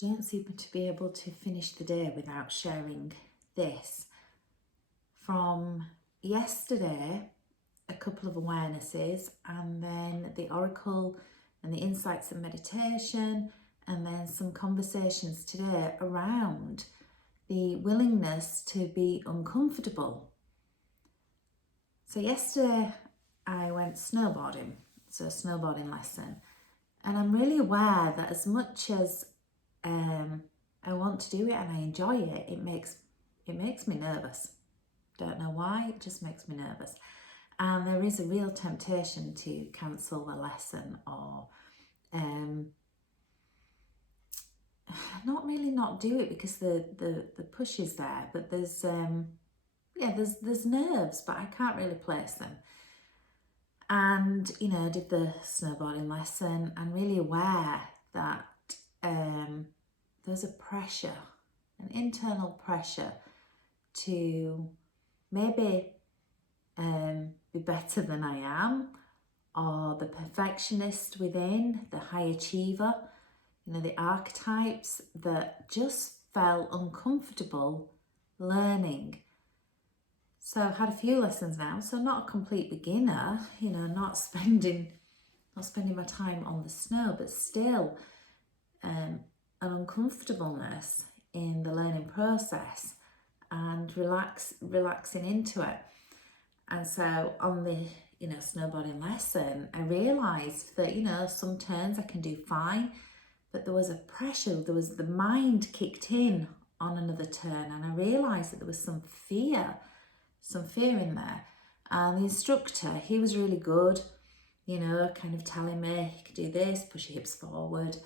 don't seem to be able to finish the day without sharing this. From yesterday, a couple of awarenesses, and then the oracle and the insights and meditation, and then some conversations today around the willingness to be uncomfortable. So yesterday I went snowboarding, so a snowboarding lesson, and I'm really aware that as much as I want to do it and I enjoy it, it makes me nervous. Don't know why, it just makes me nervous. And there is a real temptation to cancel the lesson or not do it because the push is there, but there's nerves, but I can't really place them. And I did the snowboarding lesson and really aware that there's a pressure, an internal pressure to maybe be better than I am, or the perfectionist within, the high achiever, the archetypes that just felt uncomfortable learning. So I've had a few lessons now, so not a complete beginner, not spending my time on the snow, but still an uncomfortableness in the learning process and relaxing into it. And so on the snowboarding lesson, I realised that in turns I can do fine, but there was a pressure, the mind kicked in on another turn, and I realised that there was some fear in there. And the instructor, he was really good, kind of telling me, you could do this, push your hips forward.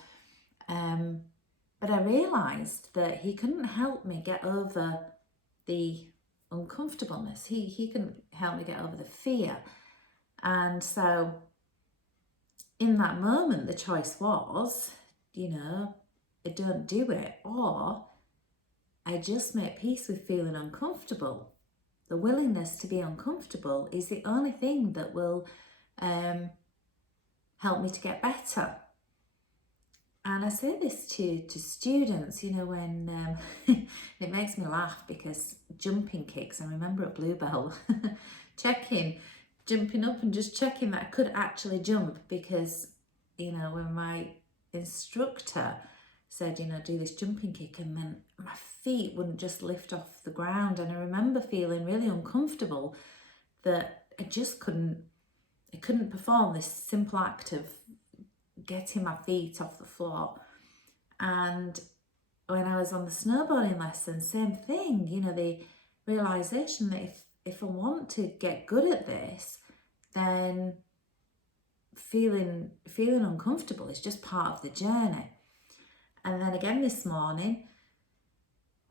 But I realised that he couldn't help me get over the uncomfortableness. He couldn't help me get over the fear. And so in that moment, the choice was, I don't do it, or I just make peace with feeling uncomfortable. The willingness to be uncomfortable is the only thing that will help me to get better. And I say this to students, when it makes me laugh because jumping kicks, I remember at Bluebell jumping up and just checking that I could actually jump, because, when my instructor said, do this jumping kick, and then my feet wouldn't just lift off the ground. And I remember feeling really uncomfortable that I couldn't perform this simple act of getting my feet off the floor. And when I was on the snowboarding lesson, same thing, the realisation that if I want to get good at this, then feeling uncomfortable is just part of the journey. And then again this morning,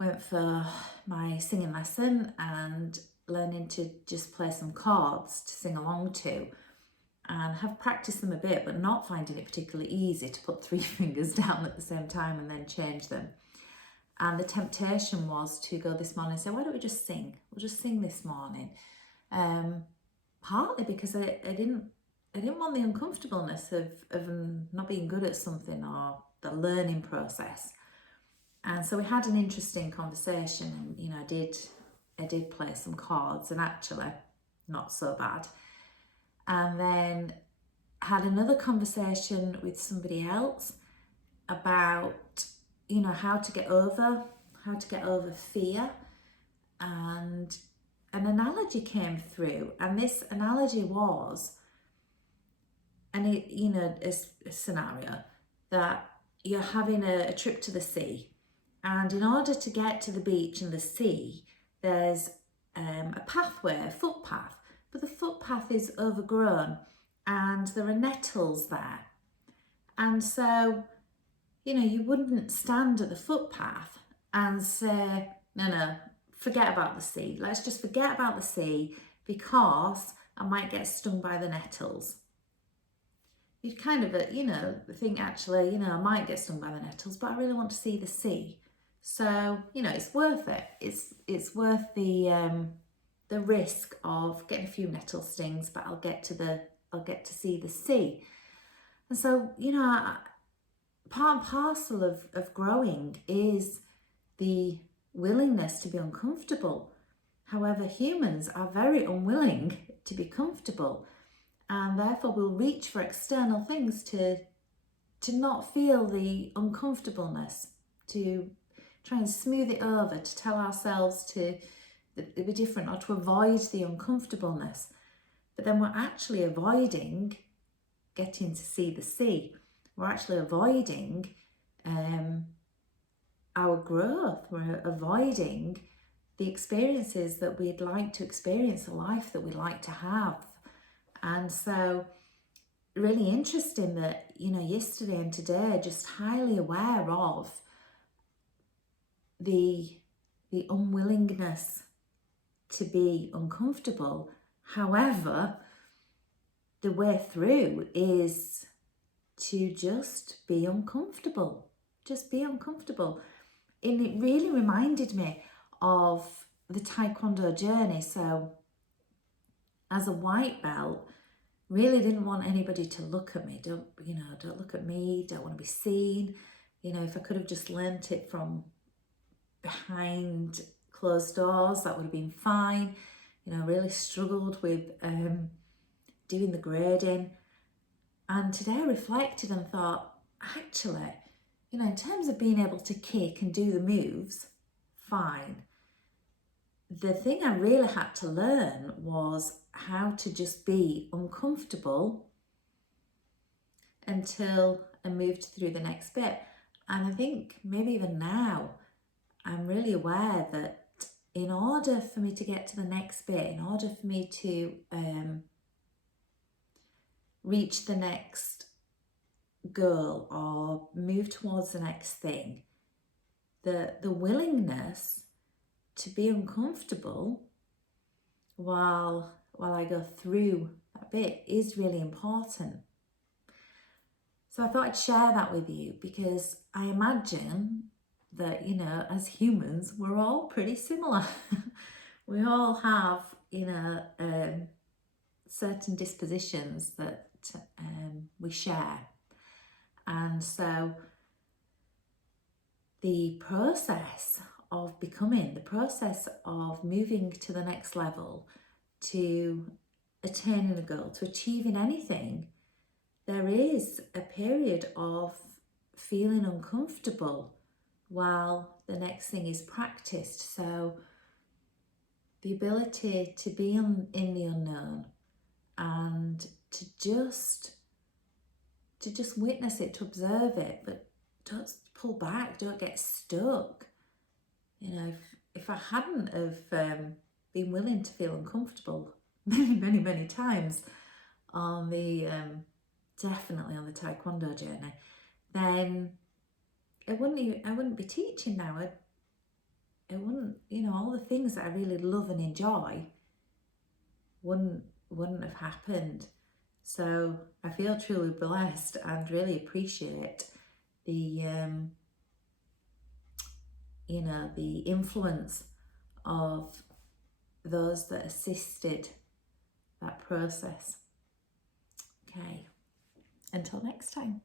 went for my singing lesson and learning to just play some chords to sing along to, and have practiced them a bit, but not finding it particularly easy to put 3 fingers down at the same time and then change them. And the temptation was to go this morning and say, why don't we just sing? We'll just sing this morning. Partly because I didn't want the uncomfortableness of not being good at something, or the learning process. And so we had an interesting conversation, and I did play some chords, and actually not so bad. And then had another conversation with somebody else about how to get over fear, and an analogy came through, and this analogy was, a scenario that you're having a trip to the sea, and in order to get to the beach and the sea, there's a pathway, a footpath, but the footpath is overgrown and there are nettles there. And so, you wouldn't stand at the footpath and say, no, forget about the sea. Let's just forget about the sea because I might get stung by the nettles. You'd kind of, think, actually, I might get stung by the nettles, but I really want to see the sea. So, it's worth it. It's worth the risk of getting a few nettle stings, but I'll get to see the sea. And so, part and parcel of growing is the willingness to be uncomfortable. However, humans are very unwilling to be comfortable, and therefore will reach for external things to not feel the uncomfortableness, to try and smooth it over, to tell ourselves to be different or to avoid the uncomfortableness. But then we're actually avoiding getting to see the sea. We're actually avoiding our growth. We're avoiding the experiences that we'd like to experience, the life that we'd like to have. And so really interesting that, yesterday and today, just highly aware of the unwillingness to be uncomfortable. However, the way through is to just be uncomfortable. Just be uncomfortable. And it really reminded me of the Taekwondo journey. So as a white belt, really didn't want anybody to look at me. Don't look at me, don't want to be seen. If I could have just learnt it from behind closed doors, that would have been fine. Really struggled with doing the grading. And today I reflected and thought, actually, in terms of being able to kick and do the moves, fine. The thing I really had to learn was how to just be uncomfortable until I moved through the next bit. And I think maybe even now, I'm really aware that in order for me to get to the next bit, in order for me to reach the next goal or move towards the next thing, the willingness to be uncomfortable while I go through that bit is really important. So I thought I'd share that with you, because I imagine that, as humans, we're all pretty similar. We all have, certain dispositions that we share. And so the process of becoming, the process of moving to the next level, to attaining a goal, to achieving anything, there is a period of feeling uncomfortable while the next thing is practiced. So the ability to be in the unknown and to just witness it, to observe it, but don't pull back, don't get stuck. If I hadn't have been willing to feel uncomfortable many times on the definitely on the Taekwondo journey, then I wouldn't be teaching now. I wouldn't, all the things that I really love and enjoy wouldn't have happened. So I feel truly blessed and really appreciate the the influence of those that assisted that process. Okay, until next time.